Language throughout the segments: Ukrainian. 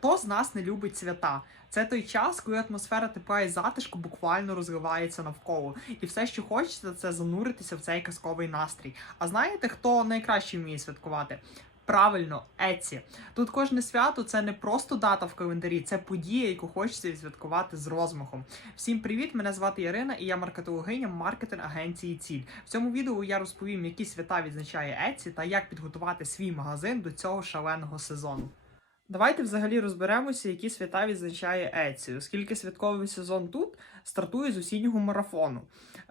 Хто з нас не любить свята? Це той час, коли атмосфера тепла і затишку буквально розливається навколо, і все, що хочеться, це зануритися в цей казковий настрій. А знаєте, хто найкраще вміє святкувати? Правильно, Еці. Тут кожне свято це не просто дата в календарі, це подія, яку хочеться відсвяткувати з розмахом. Всім привіт! Мене звати Ярина, і я маркетологиня маркетинг агенції Ціль. В цьому відео я розповім, які свята відзначає Еці та як підготувати свій магазин до цього шаленого сезону. Давайте взагалі розберемося, які свята відзначає Еці, оскільки святковий сезон тут стартує з осіннього марафону.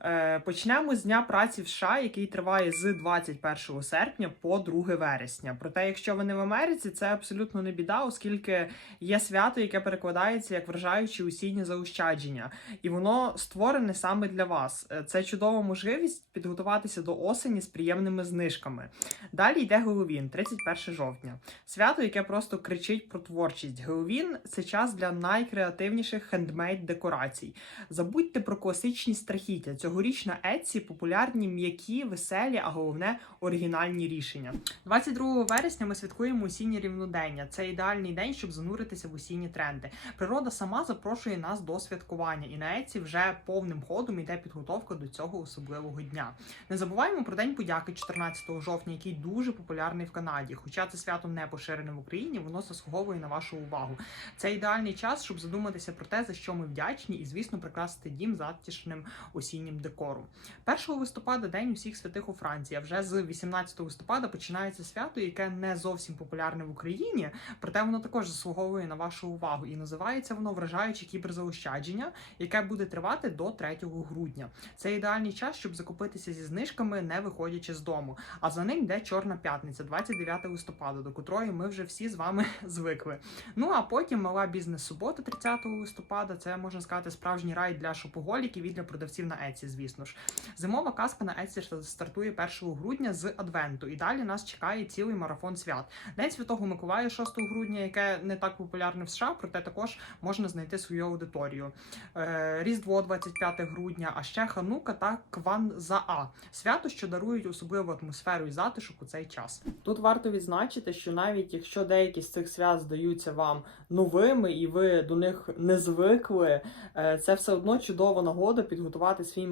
Е, почнемо з дня праці в США, який триває з 21 серпня по 2 вересня. Проте, якщо ви не в Америці, це абсолютно не біда, оскільки є свято, яке перекладається як вражаюче осіннє заощадження, і воно створене саме для вас. Е, Це чудова можливість підготуватися до осені з приємними знижками. Далі йде Геловін, 31 жовтня. Свято, яке просто кричить про творчість. Геловін це час для найкреативніших хендмейд декорацій. Забудьте про класичні страхіття. Цьогоріч на Etsy популярні м'які, веселі, а головне оригінальні рішення. 22 вересня ми святкуємо осіннє рівнодення. Це ідеальний день, щоб зануритися в осінні тренди. Природа сама запрошує нас до святкування, і на Etsy вже повним ходом йде підготовка до цього особливого дня. Не забуваємо про День подяки 14 жовтня, який дуже популярний в Канаді. Хоча це свято не поширене в Україні, воно заслуговує на вашу увагу. Це ідеальний час, щоб задуматися про те, за що ми вдячні, і звісно, прикрасити дім затишним осіннім декором. 1 листопада день усіх святих у Франції. А вже з 18 листопада починається свято, яке не зовсім популярне в Україні, проте воно також заслуговує на вашу увагу. І називається воно вражаюче кіберзаощадження, яке буде тривати до 3 грудня. Це ідеальний час, щоб закупитися зі знижками, не виходячи з дому. А за ним йде Чорна п'ятниця, 29 листопада, до котрої ми вже всі з вами звикли. Ну а потім мала бізнес-субота, 30 листопада. Це можна сказати справжній рай для шопоголіків і для продавців на Еці, звісно ж. Зимова казка на Еці стартує 1 грудня з Адвенту, і далі нас чекає цілий марафон свят. День Святого Миколая 6 грудня, яке не так популярне в США, проте також можна знайти свою аудиторію. Е, Різдво 25 грудня, а ще Ханука та Кванзаа. Свято, що дарують особливу атмосферу і затишок у цей час. Тут варто відзначити, що навіть якщо деякі з цих свят здаються вам новими і ви до них не звикли, е, це все одно чудова нагода підготувати свій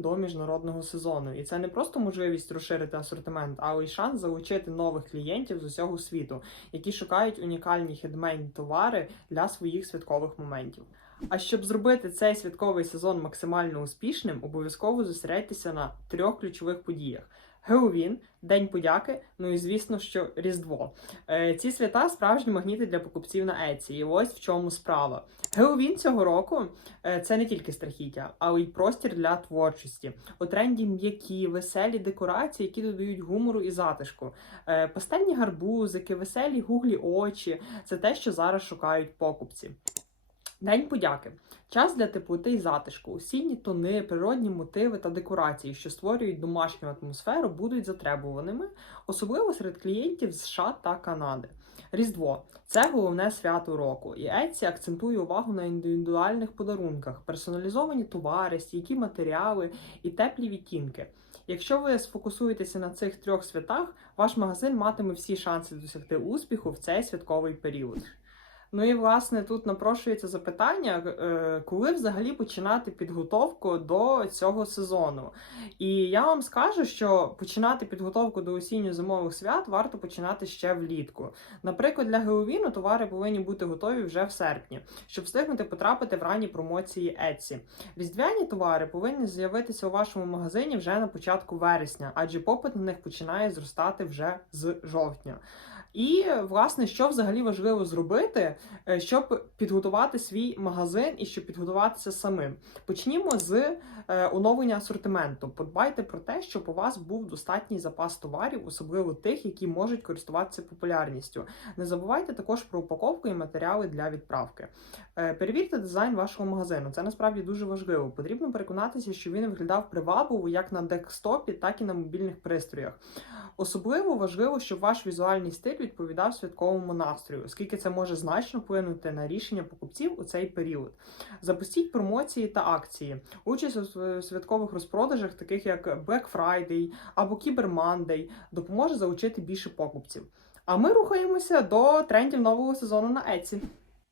до міжнародного сезону. І це не просто можливість розширити асортимент, але й шанс залучити нових клієнтів з усього світу, які шукають унікальні хедмейн товари для своїх святкових моментів. А щоб зробити цей святковий сезон максимально успішним, обов'язково зосередьтеся на трьох ключових подіях: Геовін, День подяки, ну і звісно, що Різдво. Е, ці свята справжні магніти для покупців на Еці. І ось в чому справа. Геовін цього року е, це не тільки страхіття, але й простір для творчості. У тренді м'які, веселі декорації, які додають гумору і затишку. Е, пастельні гарбузики, веселі гуглі очі це те, що зараз шукають покупці. День подяки. Час для теплоти і затишку. Осінні тони, природні мотиви та декорації, що створюють домашню атмосферу, будуть затребуваними, особливо серед клієнтів з США та Канади. Різдво це головне свято року, і Etsy акцентує увагу на індивідуальних подарунках, персоналізовані товари, стійкі матеріали і теплі відтінки. Якщо ви сфокусуєтеся на цих трьох святах, ваш магазин матиме всі шанси досягти успіху в цей святковий період. Ну і власне тут напрошується запитання, е, коли взагалі починати підготовку до цього сезону. І я вам скажу, що починати підготовку до осінньо-зимових свят варто починати ще влітку. Наприклад, для Геовіну товари повинні бути готові вже в серпні, щоб встигнути потрапити в ранні промоції Etsy. Різдвяні товари повинні з'явитися у вашому магазині вже на початку вересня, адже попит на них починає зростати вже з жовтня. І, власне, що взагалі важливо зробити, е, щоб підготувати свій магазин і щоб підготуватися самим. Почнімо з е, оновлення асортименту. Подбайте про те, щоб у вас був достатній запас товарів, особливо тих, які можуть користуватися популярністю. Не забувайте також про упаковку і матеріали для відправки. Е, Перевірте дизайн вашого магазину. Це насправді дуже важливо. Потрібно переконатися, що він виглядав привабливо як на декстопі, так і на мобільних пристроях. Особливо важливо, щоб ваш візуальний стиль відповідав святковому настрою, оскільки це може значно вплинути на рішення покупців у цей період. Запустіть промоції та акції, участь у святкових розпродажах, таких як Black Friday або Cyber Monday, допоможе залучити більше покупців. А ми рухаємося до трендів нового сезону на Etsy.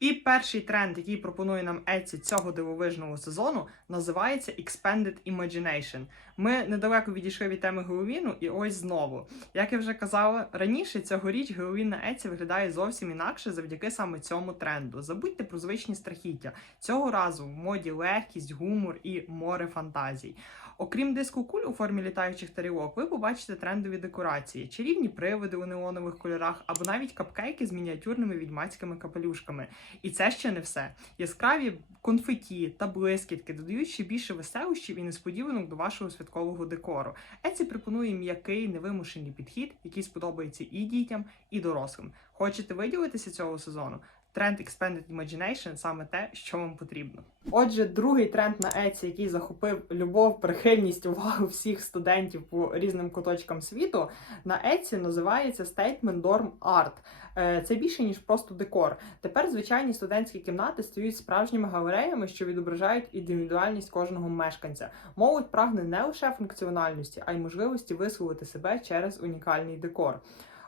І перший тренд, який пропонує нам Etsy цього дивовижного сезону, називається Expanded Imagination. Ми недалеко відійшли від теми Геловіну, і ось знову. Як я вже казала раніше, цьогоріч Геловін на Etsy виглядає зовсім інакше завдяки саме цьому тренду. Забудьте про звичні страхіття. Цього разу в моді легкість, гумор і море фантазій. Окрім диску куль у формі літаючих тарілок, ви побачите трендові декорації, чарівні привиди у неонових кольорах або навіть капкейки з мініатюрними відьмацькими капелюшками. І це ще не все. Яскраві конфеті та блискітки додають ще більше веселощів і несподіванок до вашого святкового декору. Еці пропонує м'який, невимушений підхід, який сподобається і дітям, і дорослим. Хочете виділитися цього сезону? Тренд Expanded Imagination саме те, що вам потрібно. Отже, другий тренд на Etsy, який захопив любов, прихильність, увагу всіх студентів по різним куточкам світу, на Etsy називається Statement Dorm Art. Е, Це більше ніж просто декор. Тепер звичайні студентські кімнати стають справжніми галереями, що відображають індивідуальність кожного мешканця. Молодь прагне не лише функціональності, а й можливості висловити себе через унікальний декор.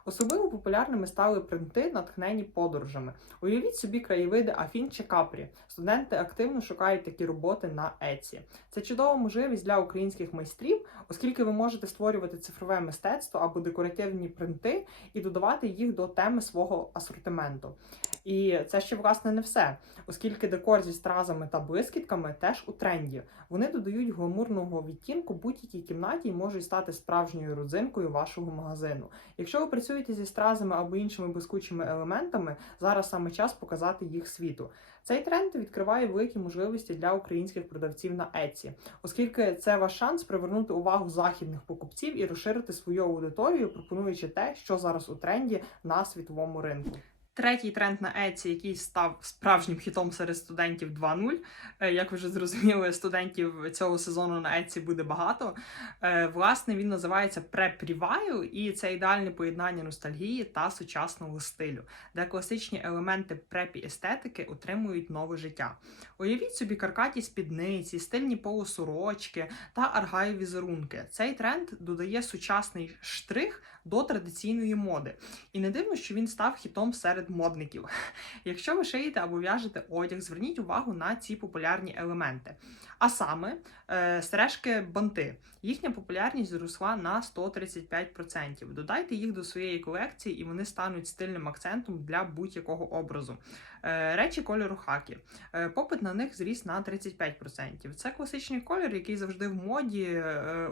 Особливо популярними стали принти, натхнені подорожами. Уявіть собі краєвиди Афін чи Капрі. Студенти активно шукають такі роботи на Etsy. Це чудова можливість для українських майстрів, оскільки ви можете створювати цифрове мистецтво або декоративні принти і додавати їх до теми свого асортименту. І це ще власне не все, оскільки декор зі стразами та блискітками теж у тренді. Вони додають гламурного відтінку будь-якій кімнаті і можуть стати справжньою родзинкою вашого магазину. Якщо ви працюєте зі стразами або іншими блискучими елементами, зараз саме час показати їх світу. Цей тренд відкриває великі можливості для українських продавців на Etsy, оскільки це ваш шанс привернути увагу західних покупців і розширити свою аудиторію, пропонуючи те, що зараз у тренді на світовому ринку. Третій тренд на Etsy, який став справжнім хітом серед студентів 2.0. Е, Як ви вже зрозуміли, студентів цього сезону на Etsy буде багато. Е, Власне, він називається Prep-Review, і це ідеальне поєднання ностальгії та сучасного стилю, де класичні елементи препі естетики отримують нове життя. Уявіть собі каркаті спідниці, стильні полусорочки та аргаю візерунки. Цей тренд додає сучасний штрих до традиційної моди. І не дивно, що він став хітом серед модників. Якщо ви шиєте або в'яжете одяг, зверніть увагу на ці популярні елементи. А саме е, сережки банти. Їхня популярність зросла на 135%. Додайте їх до своєї колекції, і вони стануть стильним акцентом для будь-якого образу. Е, речі кольору хакі. Е, попит на них зріс на 35%. Це класичний колір, який завжди в моді,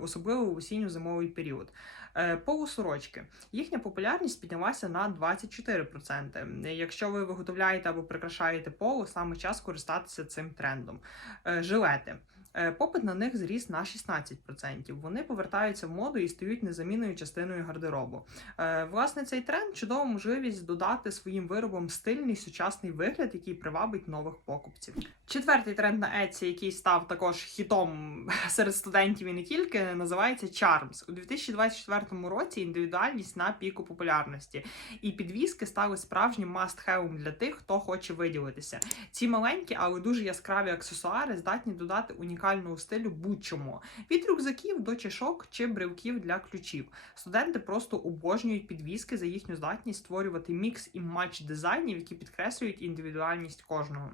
особливо в осінньо-зимовий період. Е, Полусорочки. Їхня популярність піднялася на 24%. Якщо ви виготовляєте або прикрашаєте поло, саме час користатися цим трендом. Е, Жилети. Е, Попит на них зріс на 16%. Вони повертаються в моду і стають незамінною частиною гардеробу. Е, Власне, цей тренд чудова можливість додати своїм виробам стильний сучасний вигляд, який привабить нових покупців. Четвертий тренд на Etsy, який став також хітом серед студентів і не тільки, називається Charms. У 2024 році індивідуальність на піку популярності, і підвіски стали справжнім must-have для тих, хто хоче виділитися. Ці маленькі, але дуже яскраві аксесуари здатні додати унікального стилю будь-чому від рюкзаків до чешок чи брелків для ключів. Студенти просто обожнюють підвіски за їхню здатність створювати мікс і матч дизайнів, які підкреслюють індивідуальність кожного.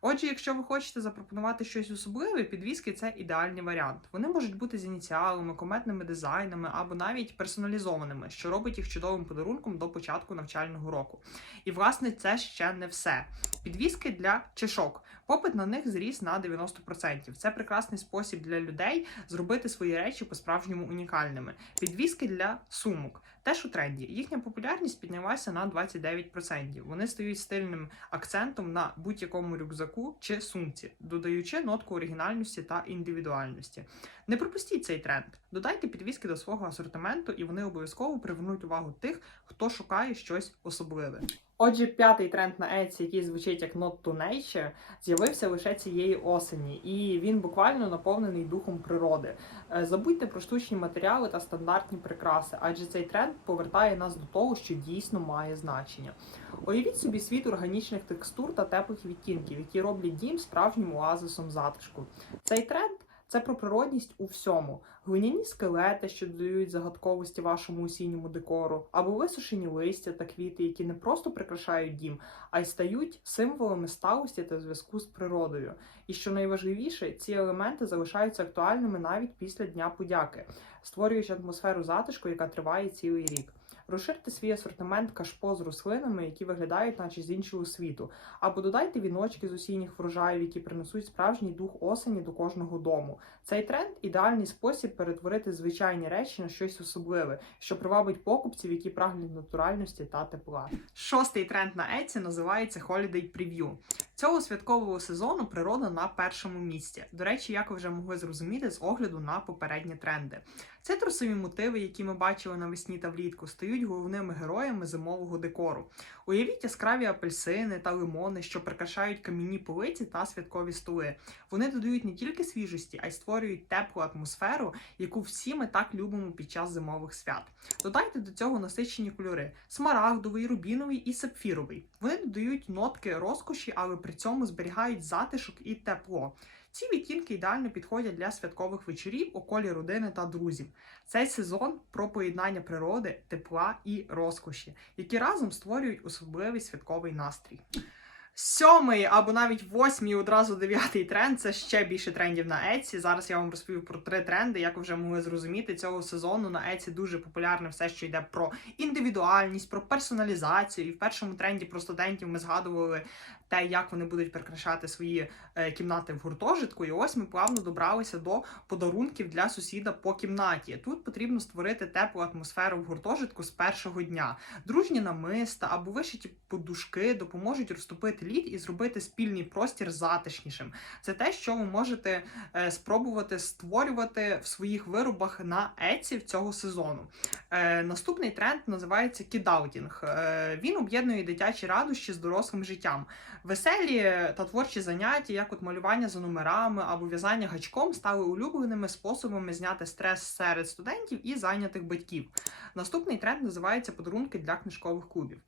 Отже, якщо ви хочете запропонувати щось особливе, підвіски це ідеальний варіант. Вони можуть бути з ініціалами, кометними дизайнами або навіть персоналізованими, що робить їх чудовим подарунком до початку навчального року. І власне це ще не все. Підвіски для чешок. Попит на них зріс на 90%. Це прекрасний спосіб для людей зробити свої речі по-справжньому унікальними. Підвіски для сумок. Теж у тренді. Їхня популярність піднялася на 29%. Вони стають стильним акцентом на будь-якому рюкзаку чи сумці, додаючи нотку оригінальності та індивідуальності. Не пропустіть цей тренд. Додайте підвіски до свого асортименту, і вони обов'язково привернуть увагу тих, хто шукає щось особливе. Отже, п'ятий тренд на Etsy, який звучить як Not to Nature, з'явився лише цієї осені, і він буквально наповнений духом природи. Е, Забудьте про штучні матеріали та стандартні прикраси, адже цей тренд повертає нас до того, що дійсно має значення. Уявіть собі світ органічних текстур та теплих відтінків, які роблять дім справжнім оазисом затишку. Цей тренд Це про природність у всьому. Глиняні скелети, що додають загадковості вашому осінньому декору, або висушені листя та квіти, які не просто прикрашають дім, а й стають символами сталості та зв'язку з природою. І що найважливіше, ці елементи залишаються актуальними навіть після Дня подяки, створюючи атмосферу затишку, яка триває цілий рік. Розширте свій асортимент кашпо з рослинами, які виглядають, наче з іншого світу, або додайте віночки з осінніх врожаїв, які принесуть справжній дух осені до кожного дому. Цей тренд ідеальний спосіб перетворити звичайні речі на щось особливе, що привабить покупців, які прагнуть натуральності та тепла. Шостий тренд на Etsy називається Holiday Preview. Цього святкового сезону природа на першому місці. До речі, як ви вже могли зрозуміти з огляду на попередні тренди. Цитрусові мотиви, які ми бачили навесні та влітку, стають головними героями зимового декору. Уявіть яскраві апельсини та лимони, що прикрашають камінні полиці та святкові столи. Вони додають не тільки свіжості, а й створюють теплу атмосферу, яку всі ми так любимо під час зимових свят. Додайте до цього насичені кольори: смарагдовий, рубіновий і сапфіровий. Вони додають нотки розкоші, але при цьому зберігають затишок і тепло. Ці відтінки ідеально підходять для святкових вечорів у колі родини та друзів. Цей сезон про поєднання природи, тепла і розкоші, які разом створюють особливий святковий настрій. Сьомий або навіть восьмий, одразу дев'ятий тренд це ще більше трендів на Etsy. Зараз я вам розповів про три тренди. Як ви вже могли зрозуміти, цього сезону на Etsy дуже популярне все, що йде про індивідуальність, про персоналізацію. І в першому тренді про студентів ми згадували те, як вони будуть прикрашати свої е, кімнати в гуртожитку. І ось ми плавно добралися до подарунків для сусіда по кімнаті. Тут потрібно створити теплу атмосферу в гуртожитку з першого дня. Дружні намиста або вишиті подушки допоможуть розтопити лід і зробити спільний простір затишнішим. Це те, що ви можете е, спробувати створювати в своїх виробах на в цього сезону. Е, наступний тренд називається кідаутінг. Е, він об'єднує дитячі радощі з дорослим життям. Веселі та творчі заняття, як от малювання за номерами або в'язання гачком, стали улюбленими способами зняти стрес серед студентів і зайнятих батьків. Наступний тренд називається подарунки для книжкових клубів.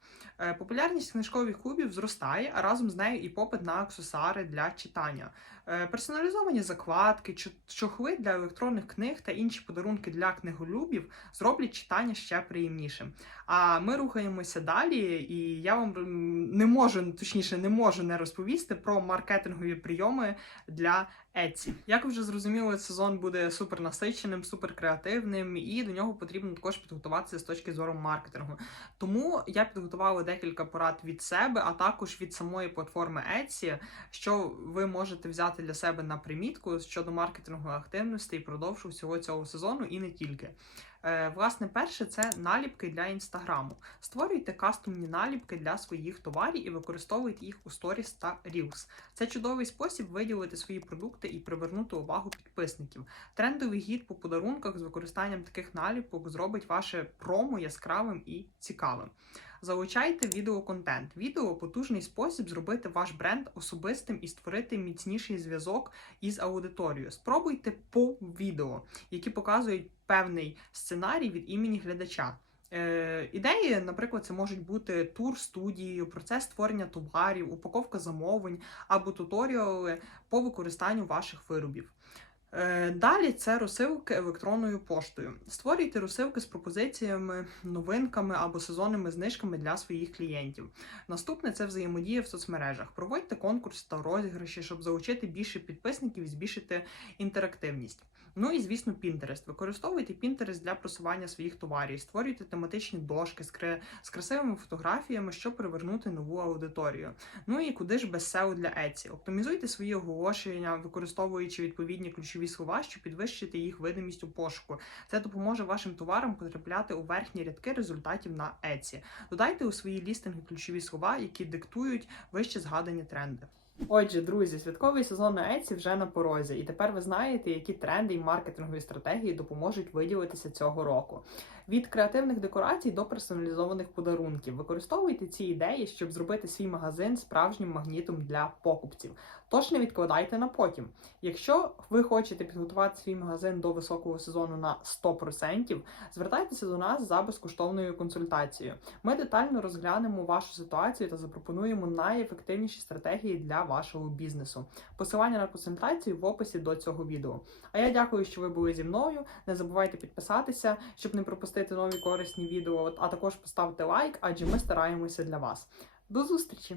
Популярність книжкових клубів зростає, а разом з нею і попит на аксесуари для читання. Е, Персоналізовані закладки, чо- чохли для електронних книг та інші подарунки для книголюбів зроблять читання ще приємнішим. А ми рухаємося далі, і я вам не можу, точніше, не можу не розповісти про маркетингові прийоми для Etsy. Як вже зрозуміли, сезон буде супер насиченим, супер креативним, і до нього потрібно також підготуватися з точки зору маркетингу. Тому я підготувала декілька порад від себе, а також від самої платформи Etsy, що ви можете взяти для себе на примітку щодо маркетингової активності і продовж всього цього сезону, і не тільки. Е, Власне, перше це наліпки для інстаграму. Створюйте кастомні наліпки для своїх товарів і використовуйте їх у сторіс та Reels. Це чудовий спосіб виділити свої продукти і привернути увагу підписників. Трендовий гід по подарунках з використанням таких наліпок зробить ваше промо яскравим і цікавим. Залучайте відеоконтент. Відео потужний спосіб зробити ваш бренд особистим і створити міцніший зв'язок із аудиторією. Спробуйте по відео, які показують певний сценарій від імені глядача. Е, ідеї, наприклад, це можуть бути тур студією, процес створення товарів, упаковка замовлень або туторіали по використанню ваших виробів. Е, Далі це розсилки електронною поштою. Створюйте розсилки з пропозиціями, новинками або сезонними знижками для своїх клієнтів. Наступне це взаємодія в соцмережах. Проводьте конкурс та розіграші, щоб залучити більше підписників і збільшити інтерактивність. Ну і звісно, Pinterest. Використовуйте Pinterest для просування своїх товарів, створюйте тематичні дошки з, кре... з красивими фотографіями, щоб привернути нову аудиторію. Ну і куди ж без SEO для Etsy? Оптимізуйте свої оголошення, використовуючи відповідні ключові слова, щоб підвищити їх видимість у пошуку. Це допоможе вашим товарам потрапляти у верхні рядки результатів на Etsy. Додайте у свої лістинги ключові слова, які диктують вище згадані тренди. Отже, друзі, святковий сезон на Etsy вже на порозі, і тепер ви знаєте, які тренди і маркетингові стратегії допоможуть виділитися цього року. Від креативних декорацій до персоналізованих подарунків. Використовуйте ці ідеї, щоб зробити свій магазин справжнім магнітом для покупців. Тож не відкладайте на потім. Якщо ви хочете підготувати свій магазин до високого сезону на 100%, звертайтеся до нас за безкоштовною консультацією. Ми детально розглянемо вашу ситуацію та запропонуємо найефективніші стратегії для вашого бізнесу. Посилання на консультацію в описі до цього відео. А я дякую, що ви були зі мною. Не забувайте підписатися, щоб не пропустити нові корисні відео, а також поставте лайк, адже ми стараємося для вас. До зустрічі!